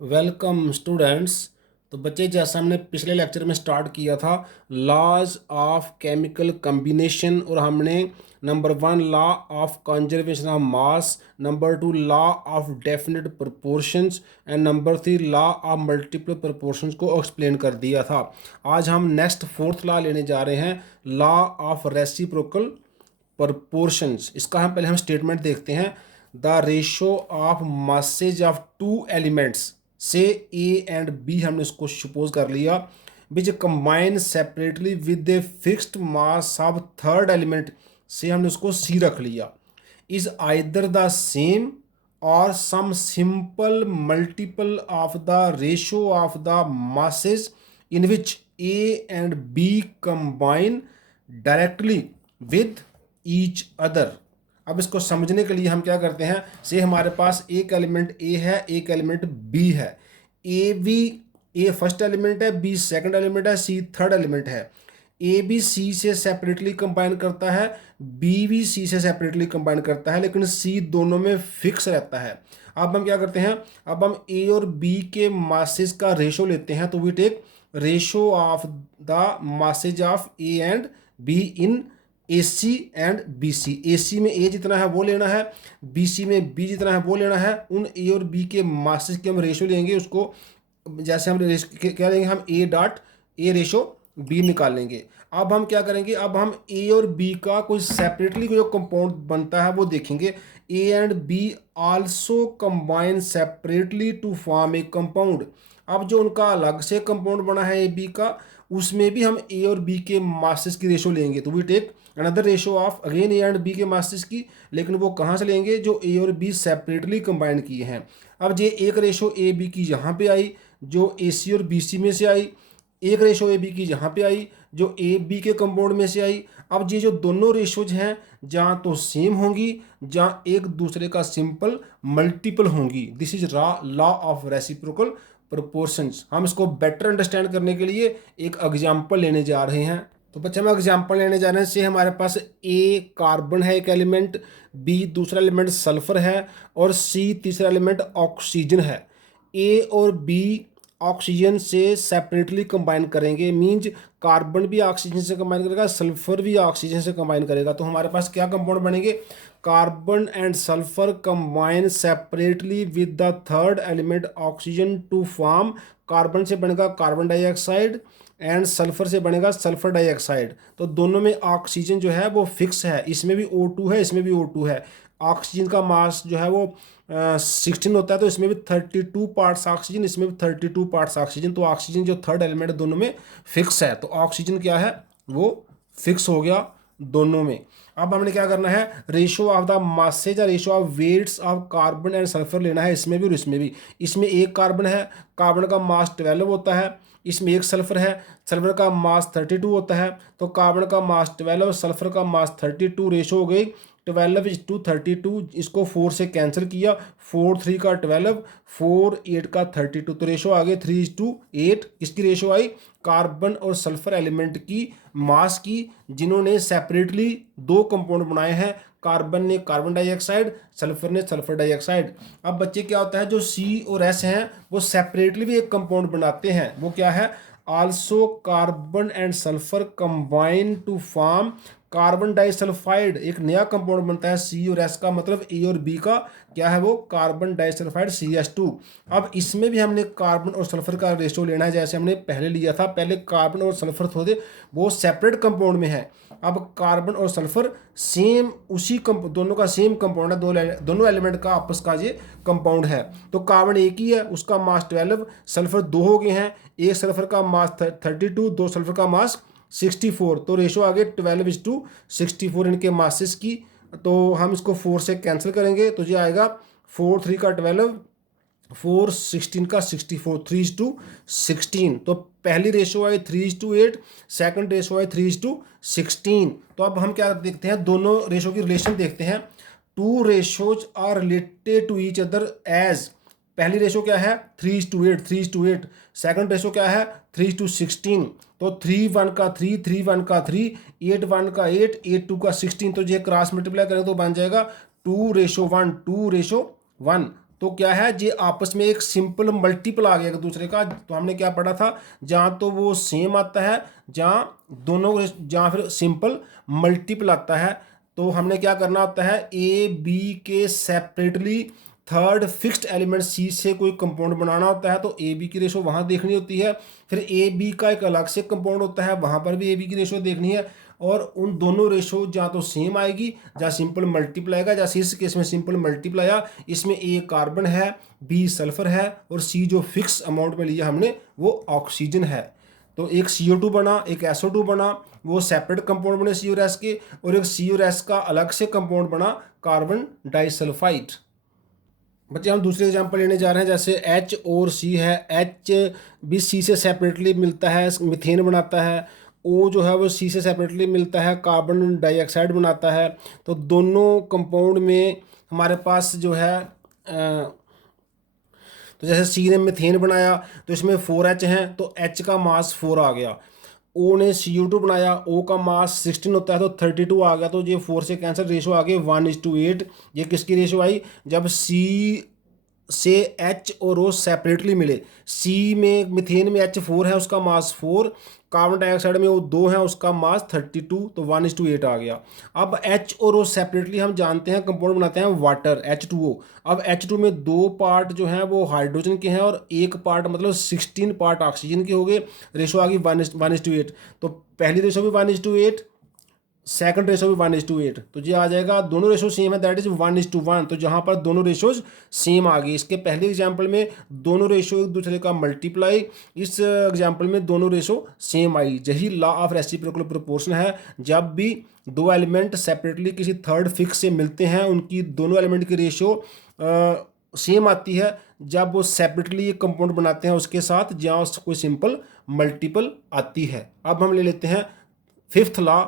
Welcome students. तो बच्चे, जैसा हमने पिछले लेक्चर में स्टार्ट किया था लॉज ऑफ केमिकल कम्बिनेशन, और हमने number 1 law of conservation of mass, number 2 law of definite proportions and number 3 law of multiple proportions को एक्सप्लेन कर दिया था। आज हम नेक्स्ट फोर्थ लॉ लेने जा रहे हैं, लॉ ऑफ रेसिप्रोकल प्रोपोर्शंस। इसका हम स्टेटमेंट देखते हैं। The ratio of masses of two elements say A and B, हमने इसको सपोज कर लिया, which combine separately with a fixed mass of third element, say हमने उसको सी रख लिया, इज आइदर द सेम और some simple multiple of the ratio of the masses in which A and B combine directly with each other. अब इसको समझने के लिए हम क्या करते हैं, से हमारे पास एक एलिमेंट ए है, एक एलिमेंट बी है। A B, A first element है, बी सेकंड एलिमेंट है, सी थर्ड एलिमेंट है। ए बी सी से सेपरेटली कंबाइन करता है, बी भी सी से सेपरेटली कंबाइन करता है, लेकिन सी दोनों में फिक्स रहता है। अब हम क्या करते हैं, अब हम ए और बी के मासेस का रेशो लेते हैं। तो we take ratio of the masses of A and be in A C and B C. ए सी में ए जितना है वो लेना है, बी सी में बी जितना है वो लेना है। उन ए और बी के मासेस के हम रेशो लेंगे, उसको जैसे हम क्या लेंगे, हम A dot A ratio B निकाल लेंगे। अब हम क्या करेंगे, अब हम ए और बी का कोई सेपरेटली जो कंपाउंड बनता है वो देखेंगे। A and B also combine separately to form a compound. अब जो उनका अलग से कंपाउंड बना है ए बी का, उसमें भी हम ए और बी के मासेस की रेशो लेंगे। तो we take another ratio of again A and B के मासेस की, लेकिन वो कहाँ से लेंगे, जो ए और बी सेपरेटली कंबाइन किए हैं। अब ये एक रेशो ए बी की यहाँ पे आई, जो ए सी और बी सी में से आई। एक रेशो ए बी की यहाँ पे आई, जो ए बी के कंपाउंड में से आई। अब ये जो दोनों रेशोज हैं, जहाँ तो सेम होंगी, जहाँ एक दूसरे का सिंपल मल्टीपल होंगी। This is law of reciprocal proportions. हम इसको बेटर अंडरस्टैंड करने के लिए एक एग्जाम्पल लेने जा रहे हैं। तो बच्चे, हम एग्जाम्पल लेने जा रहे हैं। से हमारे पास ए कार्बन है एक एलिमेंट, बी दूसरा एलिमेंट सल्फर है, और सी तीसरा एलिमेंट ऑक्सीजन है। ए और बी ऑक्सीजन से सेपरेटली कंबाइन करेंगे, मींस कार्बन भी ऑक्सीजन से कंबाइन करेगा, सल्फर भी ऑक्सीजन से कंबाइन करेगा। तो हमारे पास क्या कंपाउंड बनेंगे, carbon and sulphur combine separately with the third element oxygen to form, carbon से बनेगा कार्बन डाइऑक्साइड एंड सल्फर से बनेगा सल्फर डाइऑक्साइड। तो दोनों में ऑक्सीजन जो है वो फिक्स है, इसमें भी O2 है, इसमें भी O2 है। ऑक्सीजन का मास जो है वो 16 होता है, तो इसमें भी 32 पार्ट्स ऑक्सीजन, इसमें भी 32 पार्ट्स ऑक्सीजन। तो ऑक्सीजन जो थर्ड एलिमेंट है दोनों में फिक्स है, तो ऑक्सीजन क्या है, वो फिक्स हो गया दोनों में। अब हमने क्या करना है, रेशो ऑफ द मासेज या ratio of weights of carbon and sulphur लेना है, इसमें भी और इसमें भी। इसमें एक कार्बन है, कार्बन का मास 12 होता है। इसमें एक सल्फर है, सल्फर का मास 32 होता है। तो कार्बन का मास 12, सल्फर का मास 32, रेशो हो गई 12:32। इसको 4 से कैंसिल किया, 4 3 का 12, 4 8 का 32। तो रेशो आ गई 3:8। किसकी रेशो आई, कार्बन और सल्फर एलिमेंट की मास की, जिन्होंने सेपरेटली दो कंपाउंड बनाए हैं। कार्बन ने कार्बन डाइऑक्साइड, सल्फर ने सल्फर डाइऑक्साइड। अब बच्चे क्या होता है, जो सी और एस हैं वो सेपरेटली भी एक कंपाउंड बनाते हैं, वो क्या है, also carbon and sulphur combine to form carbon disulphide. एक नया कंपाउंड बनता है सी और एस का, मतलब ए और बी का क्या है, वो कार्बन डाइसल्फाइड CH2। अब इसमें भी हमने कार्बन और सल्फर का रेशो लेना है, जैसे हमने पहले लिया था। पहले कार्बन और सल्फर थे वो सेपरेट कंपाउंड में है, अब कार्बन और सल्फर सेम उसी दोनों का सेम कंपाउंड है, दोनों एलिमेंट का आपस का ये कंपाउंड है। तो कार्बन एक ही है, उसका मास 12, सल्फर दो हो गए हैं, एक सल्फर का मास 32, दो सल्फर का मास 64। तो रेशो आ गए 12:64 इनके मासेस की। तो हम इसको 4 से कैंसिल करेंगे, तो ये आएगा 4 3 का 12, 4 16 का 64, 3:16। तो पहली रेशो आई 3:8, सेकंड रेशो आई 3:16। तो अब हम क्या देखते हैं, दोनों रेशो की रिलेशन देखते हैं। Two ratios are related to each other as, पहली रेशो क्या है 3:8, 3:8। सेकंड रेशो क्या है 3:16। तो 3 1 का 3, 3 1 का 3, 8 1 का 8, 8 2 का 16। तो ये क्रॉस मल्टीप्लाई करें तो बन जाएगा 2:1, 2:1। तो क्या है, ये आपस में एक सिंपल मल्टीपल आ गया एक दूसरे का। तो हमने क्या पढ़ा था, जहाँ तो वो सेम आता है, जहाँ फिर सिंपल मल्टीपल आता है। तो हमने क्या करना होता है, ए बी के सेपरेटली थर्ड फिक्स्ड एलिमेंट सी से कोई कंपाउंड बनाना होता है, तो ए बी की रेशो वहाँ देखनी होती है। फिर ए बी का एक अलग से कंपाउंड होता है, वहाँ पर भी ए बी की रेशो देखनी है। और उन दोनों रेशो जहाँ तो सेम आएगी, जहाँ सिंपल मल्टीपल आएगा, जैसे इस केस में सिंपल मल्टीपल आया, इसमें ए कार्बन है, बी सल्फर है, और सी जो फिक्स अमाउंट में लिया हमने वो ऑक्सीजन है। तो एक CO2 बना, एक SO2 बना, वो सेपरेट कंपाउंड बने सी और एस के, और एक सी और एस का अलग से कंपाउंड बना कार्बन डाइसल्फाइड। बच्चे हम दूसरे एग्जांपल लेने जा रहे हैं, जैसे H और C है। H भी C से सेपरेटली मिलता है, मीथेन बनाता है। O जो है वो C से सेपरेटली मिलता है, कार्बन डाइऑक्साइड बनाता है। तो दोनों कंपाउंड में हमारे पास जो है तो जैसे C ने मीथेन बनाया तो इसमें 4H हैं, तो H का मास 4 आ गया। O ने CO2 बनाया, O का मास 16 होता है, तो 32 आ गया। तो ये 4 से कैंसर, रेशो आ गई 1:8। ये किसकी रेशो आई, जब C से H और O सेपरेटली मिले। C में मीथेन में H4 है, उसका मास 4, कार्बन डाइऑक्साइड में वो 2 है, उसका मास 32, तो 1:8 आ गया। अब H और O सेपरेटली हम जानते हैं कंपाउंड बनाते हैं वाटर, H2O। अब H2 में 2 पार्ट जो हैं वो हाइड्रोजन के हैं, और 1 पार्ट मतलब 16 पार्ट ऑक्सीजन के हो गए। रेशो आ गई 1:8। तो पहली रेशो भी 1:8, सेकंड रेशो भी 1:8। तो ये आ जाएगा, दोनों रेशो सेम है, दैट इज 1:1। तो जहाँ पर दोनों रेशोज सेम आ गई। इसके पहले एग्जाम्पल में दोनों रेशो एक दूसरे का मल्टीप्लाई, इस एग्जाम्पल में दोनों रेशो सेम आई। यही लॉ ऑफ रेसिप्रोकल प्रोपोर्शन है। जब भी दो एलिमेंट सेपरेटली किसी थर्ड फिक्स से मिलते हैं, उनकी दोनों एलिमेंट की रेशो सेम आती है जब वो सेपरेटली एक कंपाउंड बनाते हैं उसके साथ, जहाँ कोई सिंपल मल्टीपल आती है। अब हम ले लेते हैं fifth law.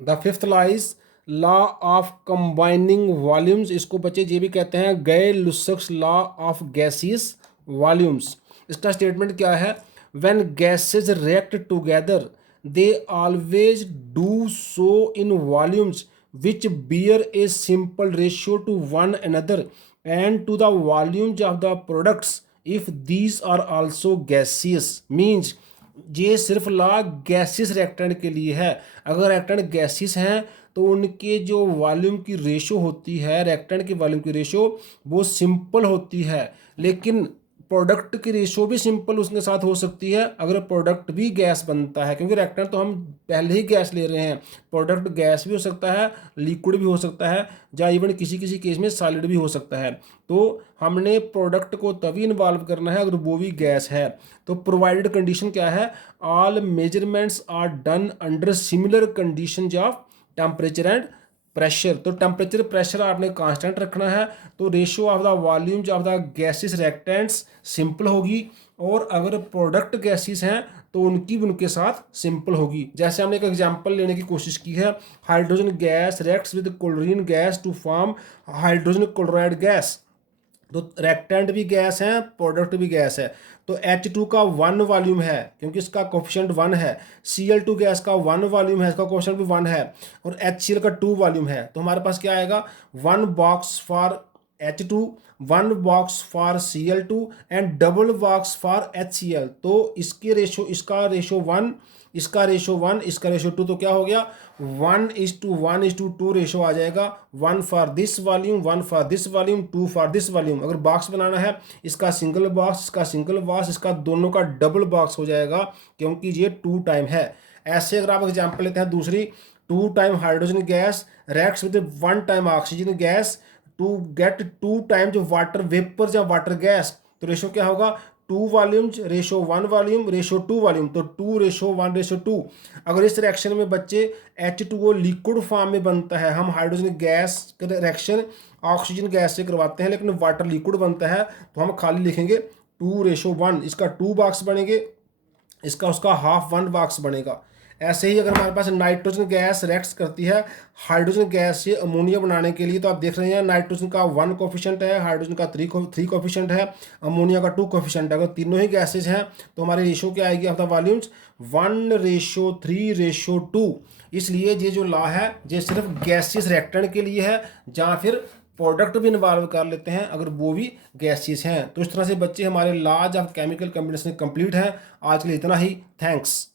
The fifth law is law of combining volumes. इसको बच्चे ये भी कहते हैं गैर-लुसक्स लॉ ऑफ गैसियस वॉल्यूम्स। इसका स्टेटमेंट क्या है, when gases react together they always do so in volumes which bear a simple ratio to one another and to the volumes of the products if these are also gaseous। means ये सिर्फ law gaseous reactant के लिए है। अगर reactant gaseous हैं तो उनके जो वॉल्यूम की रेशो होती है, रिएक्टेंट की वॉल्यूम की रेशो वो सिंपल होती है। लेकिन प्रोडक्ट की रेशो भी सिंपल उसके साथ हो सकती है अगर प्रोडक्ट भी गैस बनता है, क्योंकि रिएक्टेंट तो हम पहले ही गैस ले रहे हैं। प्रोडक्ट गैस भी हो सकता है, लिक्विड भी हो सकता है, या इवन किसी किसी केस में सॉलिड भी हो सकता है। तो हमने प्रोडक्ट को तभी इन्वॉल्व करना है अगर वो भी गैस है। तो प्रोवाइडेड कंडीशन क्या है, all measurements are done under similar conditions of temperature and pressure. तो टेम्परेचर प्रेशर आपने कांस्टेंट रखना है, तो ratio of the volumes of the gases reactants simple होगी। और अगर प्रोडक्ट गैसेस हैं तो उनकी भी उनके साथ सिंपल होगी। जैसे हमने एक एग्जांपल लेने की कोशिश की है, hydrogen gas reacts with chlorine gas to form hydrogen chloride gas. तो रिएक्टेंट भी गैस है, प्रोडक्ट भी गैस है। तो H2 का 1 वॉल्यूम है क्योंकि इसका कोफिशिएंट 1 है। Cl2 गैस का 1 वॉल्यूम है, इसका कोफिशिएंट भी 1 है। और HCl का 2 वॉल्यूम है। तो हमारे पास क्या आएगा, 1 box for H2, 1 box for Cl2 and double box for HCl। तो इसके रेशो, इसका रेशो 1, इसका रेशो 1, इसका रेशो 2, तो क्या हो गया 1:1:2 रेशो आ जाएगा। 1 for this volume, 1 for this volume, 2 for this volume. अगर बॉक्स बनाना है, इसका सिंगल बॉक्स, इसका सिंगल बॉक्स, इसका दोनों का डबल बॉक्स हो जाएगा क्योंकि ये 2 टाइम है। ऐसे अगर आप एग्जाम्पल लेते हैं दूसरी, 2 time hydrogen gas reacts with 1 time oxygen gas to get 2 time जो वाटर वेपर या वाटर गैस, तो रेशो क्या होगा 2 volumes ratio 1 volume ratio 2 volume, तो 2:1:2। अगर इस रिएक्शन में बच्चे H2O लिक्विड फॉर्म में बनता है, हम हाइड्रोजन गैस का रिएक्शन ऑक्सीजन गैस से करवाते हैं लेकिन वाटर लिक्विड बनता है, तो हम खाली लिखेंगे 2:1। इसका 2 बॉक्स बनेंगे, इसका उसका हाफ 1 बॉक्स बनेगा। ऐसे ही अगर हमारे पास नाइट्रोजन गैस रिएक्ट्स करती है हाइड्रोजन गैस से अमोनिया बनाने के लिए, तो आप देख रहे हैं नाइट्रोजन का 1 कोफिशिएंट है, हाइड्रोजन का 3 कोफिशिएंट है, अमोनिया का 2 कोफिशिएंट है। अगर तीनों ही गैसेज हैं तो हमारी रेशो क्या आएगी ऑफ द वॉल्यूम्स 1:3:2। इसलिए ये जो लॉ है ये सिर्फ गैसियस रिएक्टेंट के लिए है, जहाँ फिर प्रोडक्ट भी इन्वॉल्व कर लेते हैं अगर वो भी गैसियस हैं। तो इस तरह से बच्चे हमारे laws of chemical combination complete हैं। आज के लिए इतना ही। थैंक्स।